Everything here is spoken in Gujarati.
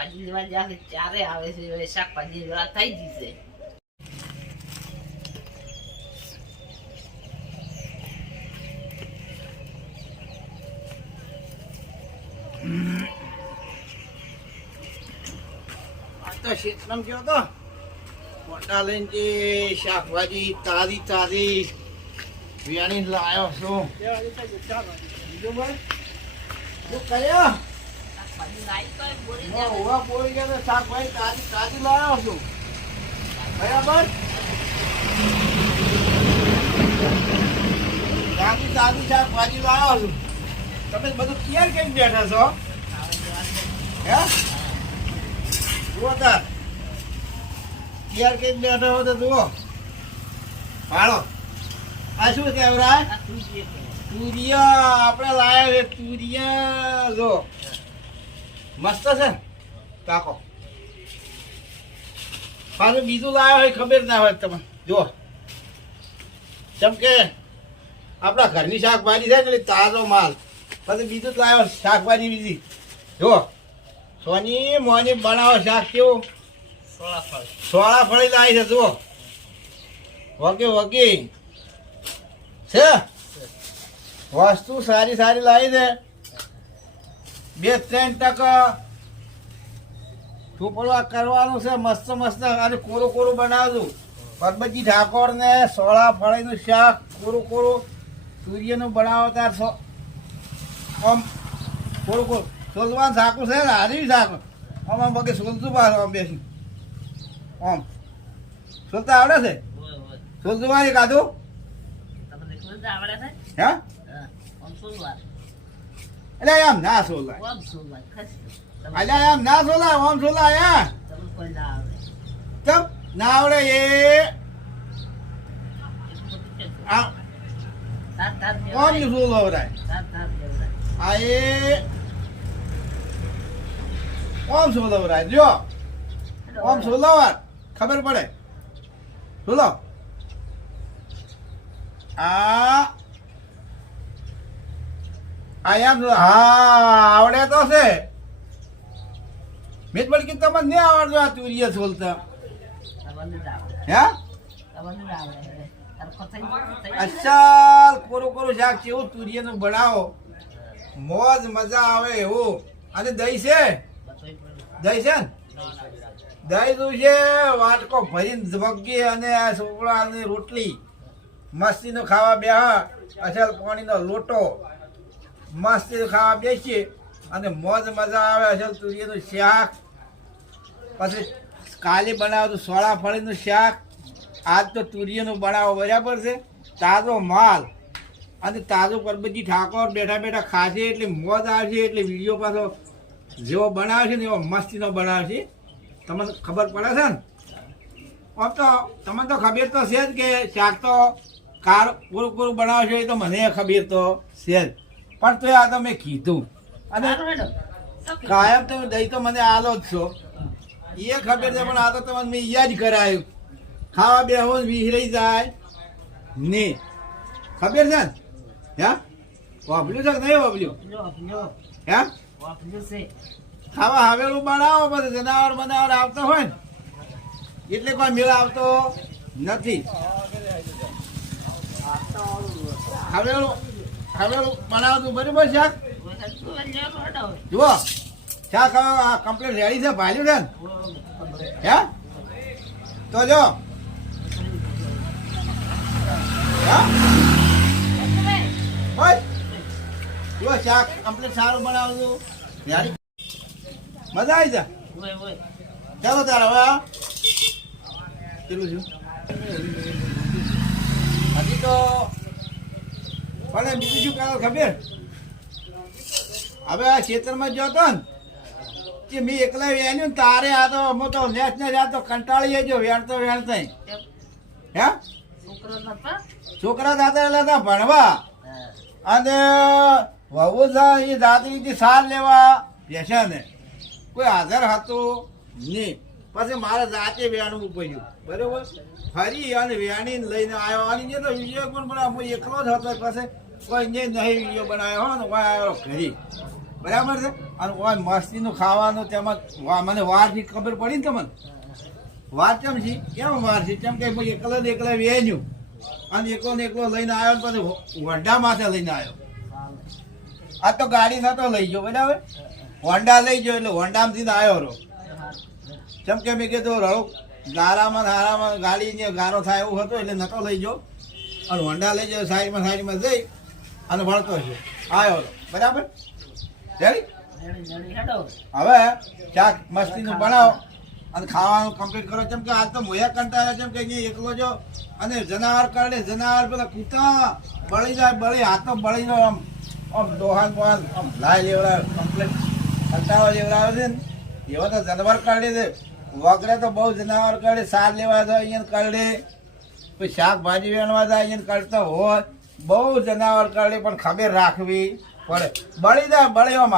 શાકભાજી લેવા જ્યાં ચારે આવે છે હવે શાકભાજી લેવા થઈ જશે આ તો શેતરમ ગયો તો. મોટા લઈને જે શાકભાજી તાજી તાજી વિયાણી લાવ્યો છું. બીજું બોરી હું બોલી ગયા શાકભાજી તમે બધું કેમ બેઠા છો? હે? જુઓ તાર. કેમ બેઠા હો તો જુઓ. આ શું કહેવરાય? તુરિયા, આપણે લાયા છે તુરિયા. મસ્ત છે. તાકો પાછું બીજું લાવ્યો હોય ખબર ના હોય તમે જો જેમ કે આપણા ઘરની શાકભાજી છે ને તાજો માલ. પછી બીજું લાવ્યો શાકભાજી બીજી. જો સોની મોની બનાવો શાક કેવું? સોળા સોળા ફળી લાવી છે જુઓ. વગે વગે છે. વસ્તુ સારી સારી લાવી છે. બે ત્રણ ટકા ચોપડવા કરવાનું છે મસ્ત મસ્ત અને કોરું કોરું બનાવજો. પરબતજી ઠાકોર ને સોળા ફળીનું શાક કોરું કોરું સૂર્યનું બનાવો તાર સો આમ કોરું કોરું સોલવાનું શાકું છે ને હારી શાક આમ આમ બગે સોલતું પાછું આમ બેસી. આમ. સોલતા આવડે છે? સોલતું વાળી કાધું? આવડે છે? હા? સોલવા. એટલે આમ ના સોલાય આમ સોલવા ખસી એટલે આમ ના સોલાય આમ સોલાય હે તમને કોઈ ના આવડે તમ ના આવડે એ આ સાત સાત કોમની સોલો આવડાય સાત સાત જેવડાય આ એ ઓમ સોલો આવડાય જો ઓમ સોલો વાર ખબર પડે સોલો આ આવડે તો છે. મેં બળકી તમને નહીં આવડતો આ તુરિયા છોલતા? અસલ કોરું કોરું શાક કેવું? તુરિયાનું બનાવો. મોજ મજા આવે એવું. અને દહીં છે? દહી છે દહી શું છે? વાટકો ભરીને ધબકી અને આ અને રોટલી. મસ્તીનો ખાવા બેહા, અસલ પાણીનો લોટો. મસ્તી ખાવા બેસીએ અને મોજ મજા આવે છે. તુરીનું શાક, પછી કાલે બનાવતું સોળા ફળીનું શાક. આજ તો તુરીનું બનાવો, બરાબર છે? તાજો માલ. અને તાજો પરબતજી ઠાકોર બેઠા બેઠા ખાશે એટલે મોજ આવશે એટલે વીડિયો પાછો જેવો બનાવશે ને એવો મસ્તીનો બનાવશે. તમને ખબર પડે છે ને? આમ તો તમને તો ખબર તો છે જ કે શાક તો કાર પૂરું પૂરું બનાવશે એ તો મને ખબર તો છે જ. પણ તો આ તો મેં કીધું. અને? કાયમ તમે દહીં તો મને આલો જ છો. એ ખબર છે પણ આ તો તમને મેં યાદ કરાયું. ખાવા બેહો વિહરી જાય. ને. ખબર છે ને? હે? વાપર્યું છે કે નહીં વાપર્યું. હે. ખાવા હવેલું બનાવો પછી જનાવર બનાવર આવતો હોય ને એટલે કોઈ મેળ આવતો નથી. હવેલું હવેલું બનાવતું બરાબર શાક. જુઓ શાક હવે કમ્પ્લીટ રેડી છે, ભાલ્યું છે હે? તો જો. જુઓ શાક કમ્પ્લેટ સારું બનાવતું. રેડી મજા આવી હોય. ચાલો તાર હવે કેટલું હજી તો પણ બીજું શું કરો ખબર? હવે આ ખેતરમાં જો તો ને, કે મેં એકલા વેણ્યું તારે આ તો અમે તો નેસ ને આ તો કંટાળી જો વેણતો વેણતો. હે? છોકરો દાદા એટલે હતા ભણવા. અને વહુ એ દાદરીથી સાર લેવા બેસ્યા ને. કોઈ હાજર હતો નહીં. પછી મારે જાતે વેણવું પડ્યું. બરોબર? ફરી અને વેણી લઈને આવ્યો. અને જે તો વીડિયો પણ એકલો જ હતો. પાસે કોઈ જે નહીં વીડિયો બનાવ્યો હો ને કોઈ આવ્યો ઘરી. બરાબર છે? અને ઓય મસ્તીનું ખાવાનું તેમાં મને વારથી ખબર પડી ને તમને? વાર કેમ છે? કેમ વાર છે? કેમ કે ભાઈ એકલો ને એકલા વેચ્યું અને એકલો ને એકલો લઈને આવ્યો ને પછી વંડા માથે લઈને આવ્યો. આ તો ગાડી નતો લઈ ગયો, બરાબર? હોન્ડા લઈ ગયો એટલે હોન્ડામાંથી આવ્યો રહો કેમ કે મેં કીધું રળો ગારામાં ને ગાડી ગારો થાય એવું હતું એટલે નતો લઈ ગયો. અને હોન્ડા લઈ ગયો, સાઈડમાં સાઈડમાં જઈ અને વળતો છે આવ્યો. બરાબર? હવે ચાક મસ્તીનું બનાવો અને ખાવાનું કમ્પ્લીટ કરો. જેમ કે આજ તો મોયા કંટાળે જેમ કે અહીંયા એકલો જો અને જનાવર કરડે જનાવર પેલા કૂતા, બળી જાય, બળી, હાથો બળી જાય આમ આમ દોહાન બોહાન, આમ લાય લેવડાવે કમ્પ્લીટ કંટાળો લેવડાવે છે ને. એવા તો જનાવર કરડે છે. વગડે તો બહુ જનાવર કરડે, સાર લેવા જાય અહીંયા કરડે. પછી શાકભાજી વેણવા જાય અહીંયા કરતો હોય. બહુ જનાવર કરડે, પણ ખબર રાખવી પડે. બળી જાય બળે આમ